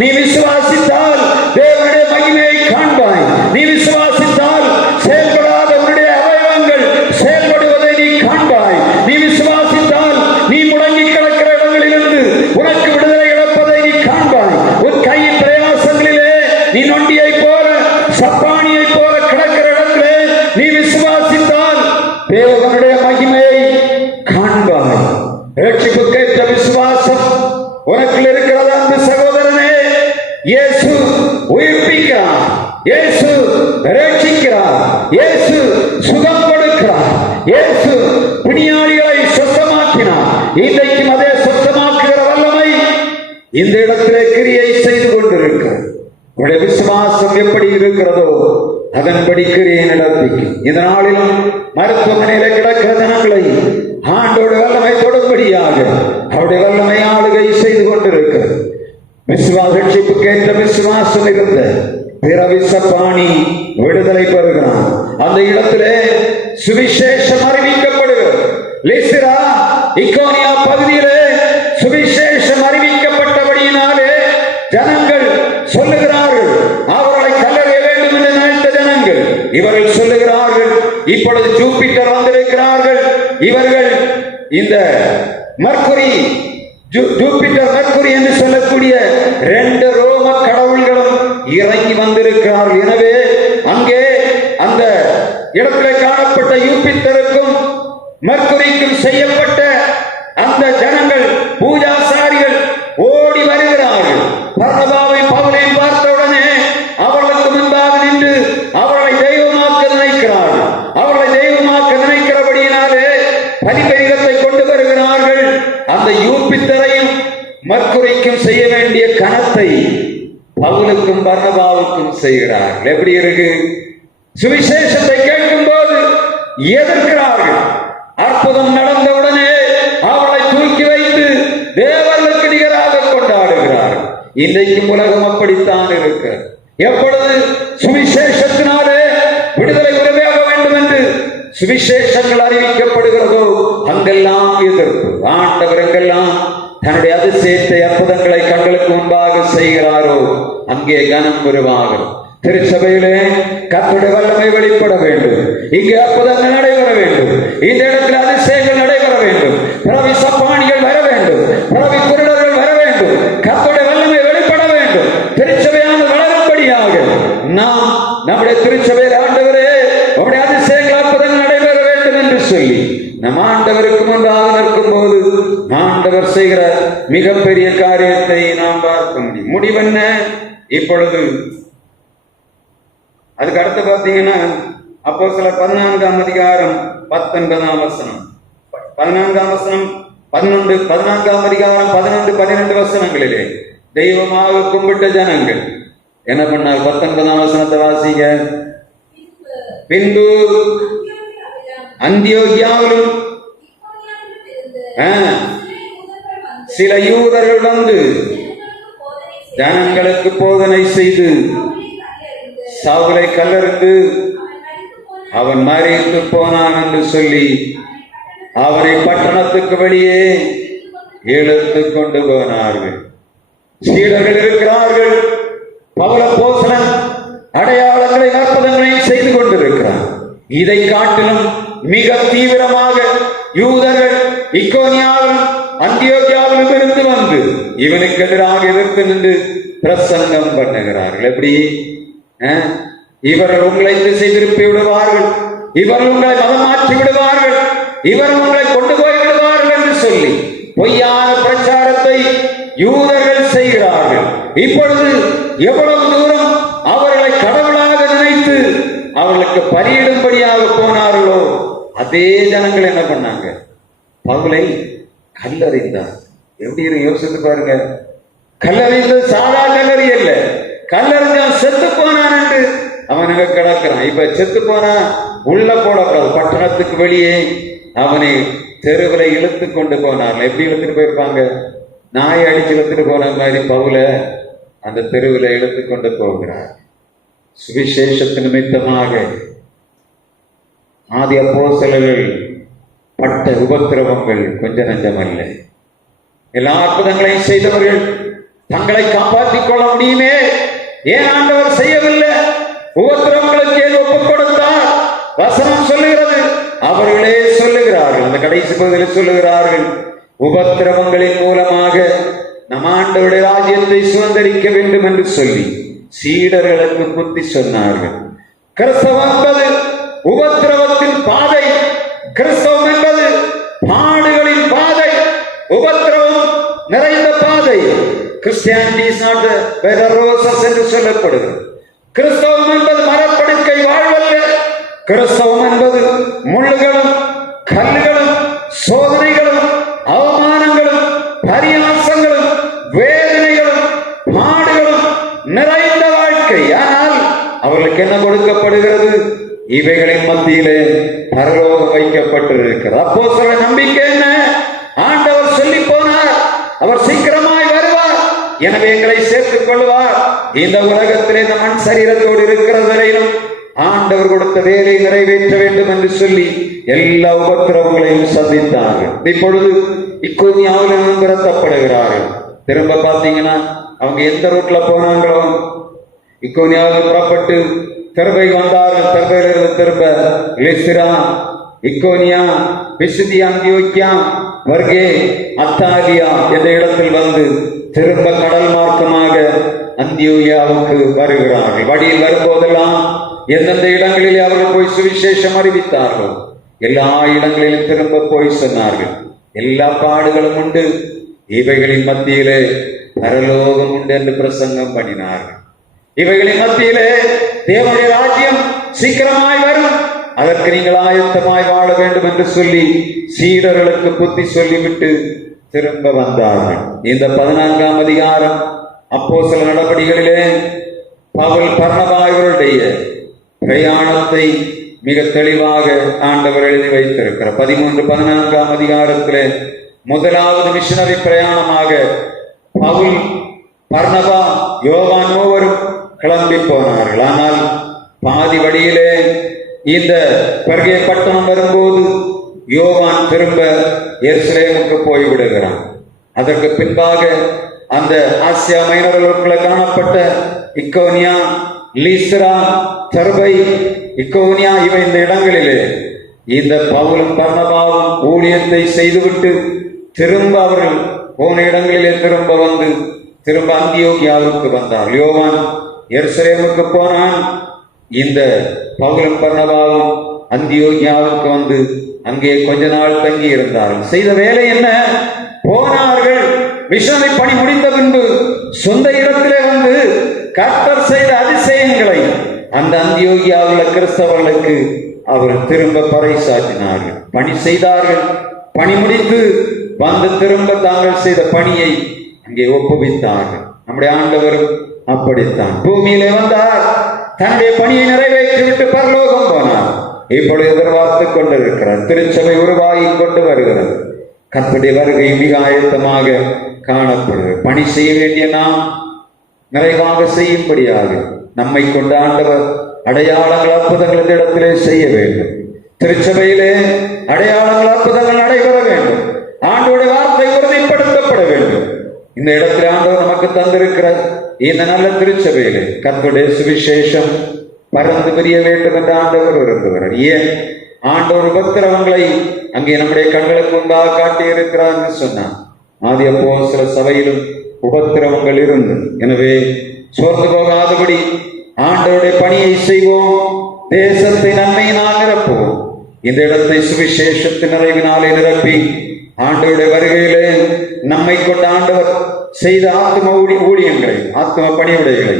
நீ விசுவாசித்தால் தேவனுடைய மகிமையை காண்பாய். நீ விசுவாசித்தால் செயல்படாத உன்னுடைய அவயவங்கள் செயல்படுவதை நீ காண்பாய். நீ விசுவாசித்தால் நீ முடங்கி கிடக்கிற இடங்களிலிருந்து உனக்கு விடுதலை இழப்பதை நீ காண்பாய். உன் கையின் பிரயாசங்களிலே நீ நொண்டியை போல சப்பானியை போல கிடக்கிற இடத்திலே நீ விசுவாசித்தால் தேவனுடைய மகிமையை காண்பாய். ரட்சிப்புக்கேற்ற விசுவாசம் உனக்குள் இருக்கிறதா அந்த சகோதரனே? இயேசு உயிர்ப்பிக்கிறார், இயேசு ரட்சிக்கிறார், இயேசு சுகம் கொடுக்கிறார், இயேசு பிணியாளிகளை சுத்தமாக்கினார். இன்றைக்கும் அதே சுத்தமாக்குகிற வல்லமை இந்த இடத்திலே கிரியை செய்து கொண்டிருக்கிறது. உடைய விசுவாசம் எப்படி இருக்கிறதோ அதன்படி கிரியை நடப்பிக்கும். இந்த நாளிலும் மருத்துவமனையில கிடக்கிற ஜனங்களை ஆண்டோட வல்லமை தொடும்படியாக அவருடைய வல்லமை ஆளுகை செய்து கொண்டிருக்கிறது. ரட்சிப்புக்கேற்ற விசுவாசம் இருந்த பிறவிசப்பாணி விடுதலை பெறுகிறான். அந்த இடத்திலே சுவிசேஷம் அறிவிக்கப்படுகிறது. லிஸ்ரா இக்கோனியா பகுதியிலே சுவிசேஷம் அறிவிக்கப்பட்டபடியினாலே ஜனங்கள் சொல்லுகிறார்கள், அவர்களை கல்லறைய வேண்டும் என்று நினைத்த ஜனங்கள் இவர்கள் சொல்லுகிறார்கள், இப்பொழுது ஜூபிட்டர் வந்திருக்கிறார்கள், இவர்கள் இந்த மர்க்குரி ஜூபிட்டர் மர்க்குரி என்று சொல்லக்கூடிய 2 ரோம கடவுள்களும் இறங்கி வந்திருக்கிறார்கள். எனவே அங்கே அந்த இடத்திலே காணப்பட்ட யூபிட்டருக்கும் மர்க்குரிக்கும் செய்யப்பட்ட அந்த ஜனங்கள் பூஜாசாரிகள் ஓடி வருகிறார்கள். பர்னபாவை பவுலையும் பார்த்தவுடனே அவர்களுக்கு முன்பாக நின்று அவர்களை தெய்வமாக்க நினைக்கிறார்கள். அவர்களை தெய்வமாக்க நினைக்கிறபடியினாலே பலிபீடத்தை கொண்டு வருகிறார்கள். அந்த யூபித்தரையும் மர்க்குரிக்கும் செய்ய வேண்டிய கணத்தை பவுலுக்கும் பர்னபாவுக்கும் செய்கிறார்கள். எப்படி இருக்கு? சுவிசேஷத்தை கேட்கும் போது எதிர்க்கிறார்கள். அற்புதம் நடந்தவுடனே அவளை தூக்கி வைத்து தேவர்களுக்கு நிகராக கொண்டாடுகிறார்கள். இன்றைக்கும் உலகம் அப்படித்தான் இருக்கிறது. எப்பொழுது சுவிசேஷத்தினாலே விடுதலை உறவாக வேண்டும் என்று சுவிசேஷங்கள் அறிவிக்கப்படுகிறதோ அங்கெல்லாம் எதிர்ப்பு. ஆண்டவர் எங்கெல்லாம் தன்னுடைய அதிசயத்தை அற்புதங்களை கண்களுக்கு முன்பாக செய்கிறாரோ அங்கே கனம் பெறுவார்கள். திருச்சபையிலே கர்த்தருடைய வல்லமை வெளிப்பட வேண்டும். இங்கே அற்புதங்கள் நடைபெற வேண்டும். இந்த இடத்தில் அதிசயங்கள் நடைபெற வேண்டும். பிறவி சப்பானிகள் வர வேண்டும். பிறவி குருடர்கள் வர வேண்டும். கர்த்தருடைய வல்லமை வெளிப்பட வேண்டும். திருச்சபையான வளரும்படியாக நாம் நம்முடைய திருச்சபையில் ஆண்டவரே நம்முடைய அதிசயங்கள் அற்புதங்கள் நடைபெற வேண்டும் என்று சொல்லி நம் ஆண்டவருக்கு முன்பாக நிற்கும் போது ஆண்டவர் செய்கிற மிகப்பெரிய காரியத்தை நாம் பார்க்க முடியும். முடிவென்ன? இப்பொழுது அதுக்கு அடுத்து பார்த்தீங்கன்னா அப்போஸ்தலர் 14ஆம் அதிகாரம் 19ஆம் வசனம், 14ஆம் வசனம் 14ஆம் அதிகாரம் 11, 12 வசனங்களிலே தெய்வமாக கும்பிட்ட ஜனங்கள் என்ன பண்ணார்? 19ஆம் வசனத்தை வாசிங்க. பின்பு அந்தியோகியாவிலும் சில யூதர்கள் வந்து ஜனங்களுக்கு போதனை செய்து சவுலை கல்லறுத்து அவன் மறித்து போனான் என்று சொல்லி அவரை பட்டணத்துக்கு வெளியே இழுத்து கொண்டு போனார்கள். சீடர்கள் இருக்கிறார்கள். பவுல போசனன் அடையாளங்களை அற்புதங்களை செய்து கொண்டிருக்கிறார். இதை காட்டிலும் மிக தீவிரமாக யூதர்கள் இக்கோனியாவிலும் அந்தியோகியாவிலும் இருந்து வந்து இவனுக்கு எதிராக எதிர்த்து நின்று பிரசங்கம் பண்ணுகிறார்கள். எப்படி? இவர்கள் உங்களை திசை திருப்பி விடுவார்கள், இவர்கள் உங்களை மதம் மாற்றி விடுவார்கள், இவர்கள் உங்களை கொண்டு போய் விடுவார்கள் என்று சொல்லி பொய்யான பிரச்சாரத்தை யூதர்கள் செய்கிறார்கள். இப்பொழுது எவ்வளவு தூரம் அவர்களை கடவுளாக நினைத்து அவர்களுக்கு பலியிடும்படியாக போனார்களோ அதே ஜனங்கள் என்ன பண்ணாங்க? பவுலை கல்லறிந்தார். எப்படி யோசித்து பாருங்க. கல்லறிந்தது சாதா கல்லறி அல்ல. கல்லறிஞ்சான் செத்து போனான் என்று அவனுக்கு கிடக்கிறான். இப்ப செத்து போனா உள்ள போடக்கூடாது, பட்டணத்துக்கு வெளியே அவனை தெருவில் இழுத்து கொண்டு போனார்கள். எப்படி இழுத்துட்டு போயிருப்பாங்க? நாயை அடிச்சு இழுத்துட்டு போன மாதிரி பவுல அந்த தெருவில் இழுத்து கொண்டு போகிறார். சுவிசேஷத்து நிமித்தமாக ஆதி அப்போஸ்தலர்கள் பட்ட உபத்திரவங்கள் கொஞ்ச நஞ்சமல்ல. எல்லா அற்புதங்களையும் செய்தவர்கள், தங்களை காப்பாற்றிக் கொள்ள முடியுமே, ஏன் ஆண்டவர் செய்யவில்லை? உபத்திரவங்களுக்கு ஏன் ஒப்புக் கொடுத்தார்? வசனம் சொல்லுகிறது, அவர்களே சொல்லுகிறார்கள், அந்த கடைசி பகுதியில் சொல்லுகிறார்கள், உபத்திரவங்களின் மூலமாக நம் ஆண்டவருடைய ராஜ்யத்தை சுதந்திரிக்க வேண்டும் என்று சொல்லி சீடர்களுக்கு புத்தி சொன்னார்கள். கிறிஸ்தவம் என்பது உபத்திரவத்தின் பாதை. கிறிஸ்தவம் என்பது பாடுகளின் பாதை, உபத்திரவம் நிறைந்த பாதை. Christianity is not the bed of roses என்று சொல்லப்படுகிறது. கிறிஸ்தவம் என்பது மரப்படுக்கை வாழ்வல்ல. கிறிஸ்தவம் என்பது முள்ளுகளும் கல்லுகளும் சோதனைகளும் அவமானங்களும் பரியாசங்களும் வேதனைகளும் பாடுகளும் நிறைந்த வாழ்க்கை. ஆனால் அவர்களுக்கு என்ன கொடுக்கப்படுகிறது? இவைகளின் மத்தியிலே பரலோகம் வைக்கப்பட்டிருக்கிறது. அப்போஸ்தலர் நம்பிக்கை என்ன? ஆண்டவர் சொல்லி போனார், அவர் சீக்கிரமாய் வருவார், எனவே எங்களை சேர்த்துக் கொள்வார். இந்த உலகத்திலே இந்த மண் சரீரத்தோடு இருக்கிற வரையிலும் ஆண்டவர் கொடுத்த வேலையை நிறைவேற்ற வேண்டும் என்று சொல்லி எல்லா உபத்திரவங்களையும் சந்தித்தார்கள். இப்பொழுது இக்கோனியாவில் விரட்டப்படுகிறார்கள். திரும்ப பார்த்தீங்கன்னா அவங்க எந்த ரூட்ல போனாங்களோ இக்கோனியாவில் புறப்பட்டு திருப்பை வந்தார்கள். திருப்பையிலிருந்து திரும்ப லிஸ்திரா, இக்கோனியா, பிசிதி, அந்தியோக்கியா, வர்கே, அத்தாலியா என்ற இடத்தில் வந்து திரும்ப கடல் மார்க்கமாக அந்தியோகியாவுக்கு வருகிறார்கள். வழியில் வரும்போதெல்லாம் எந்தெந்த இடங்களிலே அவர்கள் போய் சுவிசேஷம் அறிவித்தார்கள், எல்லா இடங்களிலும் திரும்ப போய் சொன்னார்கள். எல்லா பாடுகளும் உண்டு, இவைகளின் மத்தியிலே பரலோகம் உண்டு என்று பிரசங்கம் பண்ணினார்கள். இவைகளின் மத்தியிலே தேவனுடைய ராஜ்யம் சீக்கிரமாய் வரும், அதற்கு நீங்கள் ஆயத்தமாய் வாழ வேண்டும் என்று சொல்லி சீடர்களுக்கு புத்தி சொல்லிவிட்டு திரும்ப வந்தார்கள். இந்த 14ஆம் அதிகாரம் அப்போஸ்தல நடபடிகளிலே பவுல் பர்னபாவினுடைய பிரயாணத்தை மிக தெளிவாக ஆண்டவர் எழுதி வைத்திருக்கிறார். 13-14ஆம் அதிகாரத்திலே முதலாவது மிஷனரி பிரயாணமாக பவுல், பர்னபா, யோவான் மூவரும் கிளம்பி போனார்கள். ஆனால் பாதி வழியிலே இந்த பெர்கே பட்டணம் வரும்போது யோவான் திரும்ப எருசலேமுக்கு போய்விடுகிறான். அதற்கு பின்பாக அந்த ஆசியா மைனர்களுக்குள்ள காணப்பட்ட இக்கோனியா, லீஸ்திரா, தர்பை, இக்கோனியா இவை இந்த இடங்களிலே இந்த பவுலும் பர்னபாவும் ஊழியத்தை செய்துவிட்டு திரும்ப அவர்கள் போன இடங்களிலே திரும்ப வந்து திரும்ப அந்தியோகியாவுக்கு வந்தார். யோவான் எருசலேமுக்கு போனான். இந்த பவுலும் பர்னபாவும் அந்தியோகியாவுக்கு வந்து அங்கே கொஞ்ச நாள் தங்கி இருந்தார்கள். செய்த வேலை என்ன? போனார்கள், மிஷனை பணி முடிந்த பின்பு சொந்த இடத்திலே வந்து கர்த்தர் செய்த அதிசயங்களை அந்த அந்தியோகியாவில் கிறிஸ்தவர்களுக்கு அவர்கள் திரும்ப பறைசாற்றினார்கள். பணி செய்தார்கள். பணி முடித்து வந்து திரும்ப தாங்கள் செய்த பணியை அங்கே ஒப்புவித்தார்கள். நம்முடைய ஆண்டவரும் அப்படித்தான் பூமியிலே வந்தார், தன்னுடைய பணியை நிறைவேற்றிவிட்டு பரலோகம் போனார். இப்பொழுது எதிர்பார்த்துக் கொண்டிருக்கிறார். திருச்சபை உருவாகி கொண்டு வருகிறது. கர்த்தருடைய வருகை மிக ஆயத்தமாக காணப்படுகிறது. பணி செய்ய வேண்டிய நாம் நிறைவாக செய்யும்படியாக நம்மை கொண்ட ஆண்டவர் அடையாளங்கள் அற்புதங்கள் இந்த இடத்திலே செய்ய வேண்டும். திருச்சபையிலே அடையாளங்கள் அற்புதங்கள் நடைபெற வேண்டும். ஆண்டவருடைய வார்த்தை உறுதிப்படுத்தப்பட வேண்டும். இந்த இடத்தில் ஆண்டவர் நமக்கு தந்திருக்கிற இந்த நல்ல திருச்சபையிலே கர்த்தருடைய சுவிசேஷம் பறந்து பெரிய வேண்டும் என்று ஆண்டவர் விரும்புகிறார். ஏன்? ஆண்டவர் உபத்திரவங்களை அங்கே நம்முடைய கண்களுக்கு முன்பாக காட்டி இருக்கிறார் என்று சொன்னார். ஆதி அப்போஸ்தல சபையிலும் உபத்திரவங்கள் இருந்து, எனவே சோர்ந்து போகாதபடி ஆண்டவருடைய பணியை செய்வோம். தேசத்தை நன்மையினால் நிரப்புவோம். இந்த இடத்தை சுவிசேஷத்தின் நிறைவினாலே நிரப்பி ஆண்டவருடைய வருகையிலே நம்மை கொண்ட ஆண்டவர் செய்த ஆத்ம ஊழியங்களை, ஆத்ம பணியுடைகளை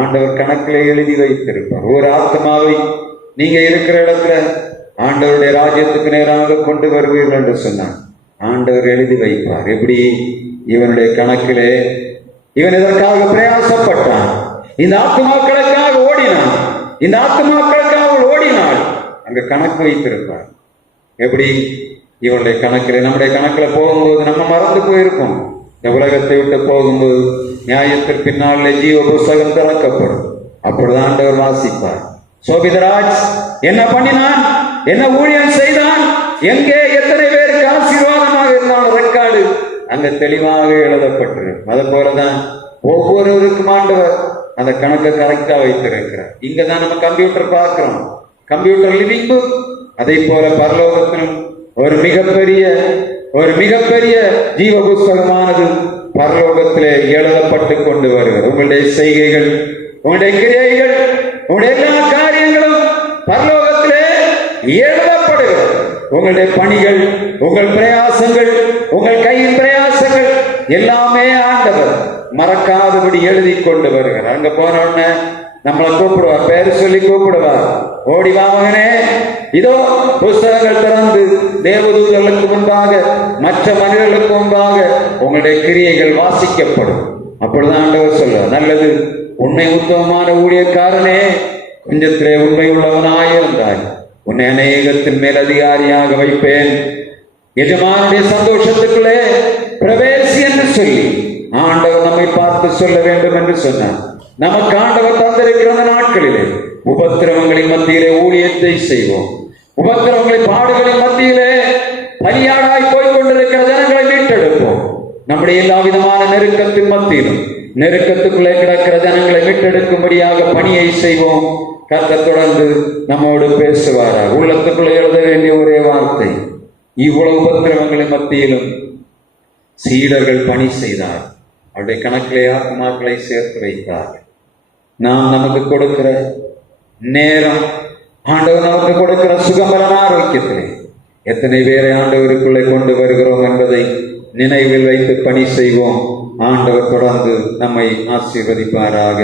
ஆண்டவர் கணக்கிலே எழுதி வைத்திருப்பார். ஒரு ஆத்மாவை நீங்க இருக்கிற இடத்துல ஆண்டவருடைய ராஜ்யத்துக்கு நேராக கொண்டு வருவீர்கள் என்று சொன்னார். ஆண்டவர் எழுதி வைப்பார். எப்படி? இவனுடைய கணக்கிலே இவன் இதற்காக பிரயாசப்பட்டான், இந்த ஆத்மாக்களுக்காக ஓடினான், இந்த ஆத்மாக்களுக்காக ஓடினாள், அங்க கணக்கு வைத்திருப்பார். எப்படி? இவனுடைய கணக்கில், நம்முடைய கணக்கில் போகும்போது நம்ம மறந்து போயிருக்கோம். இந்த உலகத்தை விட்டு போகும்போது நியாயத்திற்கு பின்னால் ஜீவ புஸ்தகம் திறக்கப்படும். அப்பொழுது ஆண்டவர் வாசிப்பார். சோபிதராஜ் என்ன பண்ணினான், என்ன ஊழியம் செய்தான், எங்கே எத்தனை பேருக்கு ஆசீர்வாதமாக இருந்தாலும் ரெக்கார்டு அங்க தெளிவாக எழுதப்பட்டிருக்கும். அது போலதான் ஒவ்வொருவருக்கும் ஆண்டவர் அந்த கணக்கை கரெக்டா வைத்திருக்கிறார். இங்கதான் நம்ம கம்ப்யூட்டர் பார்க்கிறோம், கம்ப்யூட்டர் லிவிங் புக். அதை போல பரலோகத்திலும் ஒரு மிகப்பெரிய ஜீவ புஸ்தகமானது பரலோகத்திலே எழுதப்பட்டு கொண்டு வருகிறது. உங்களுடைய செய்கைகள், உங்களுடைய கிரியைகள், உங்களுடைய எல்லா காரியங்களும் பரலோகத்திலே எழுதப்படுகிறது. உங்களுடைய பணிகள், உங்கள் பிரயாசங்கள், உங்கள் கையின் பிரயாசங்கள் எல்லாமே ஆண்டவர் மறக்காதபடி எழுதி கொண்டு வருகிறார். அங்க போன உடனே நம்மளை கூப்பிடுவார், பேரு சொல்லி கூப்பிடுவார், ஓடி வா மகனே, இதோ புஸ்தகங்கள் திறந்து தேவதூதர்களுக்கு முன்பாக, மற்ற மனிதர்களுக்கு முன்பாக உங்களுடைய கிரியைகள் வாசிக்கப்படும். அப்பொழுது ஆண்டவர் சொல்றார், நல்லது உண்மை உத்தமமான ஊழியக்காரனே, கொஞ்சத்திலே உண்மை உள்ளவனாயிருந்தாய், உன்னை அநேகத்தின் மேல் அதிகாரியாக வைப்பேன், எஜமானுடைய சந்தோஷத்துக்குள்ளே பிரவேசி என்று சொல்லி ஆண்டவர் நம்மை பார்த்து சொல்ல வேண்டும் என்று சொன்னார். நமக்கு ஆண்டவர் தந்திருக்கிற நாட்களிலே உபத்திரவங்களின் மத்தியிலே ஊழியத்தை செய்வோம். உபத்திரவங்களின் பாடுகளின் மத்தியிலே பலியாடாய் போய்கொண்டிருக்கிற ஜனங்களை மீட்டெடுப்போம். நம்முடைய எல்லா விதமான நெருக்கத்தின் மத்தியிலும் நெருக்கத்துக்குள்ளே கிடக்கிற ஜனங்களை மீட்டெடுக்கும்படியாக பணியை செய்வோம். கர்த்தர் தொடர்ந்து நம்மோடு பேசுவாரார். உள்ளத்துக்குள்ளே எழுத வேண்டிய ஒரே வார்த்தை, இவ்வளவு உபத்திரவங்களின் மத்தியிலும் சீடர்கள் பணி செய்தார், அவருடைய கணக்கிலே ஆத்மாக்களை சேர்த்து வைத்தார். நாம் நமக்கு கொடுக்கிற நேரம், ஆண்டவர் நமக்கு கொடுக்கிற சுகமரன ஆரோக்கியத்திலே எத்தனை பேரை ஆண்டவருக்குள்ளே கொண்டு வருகிறோம் என்பதை நினைவில் வைத்து பணி செய்வோம். ஆண்டவர் தொடர்ந்து நம்மை ஆசீர்வதிப்பாராக.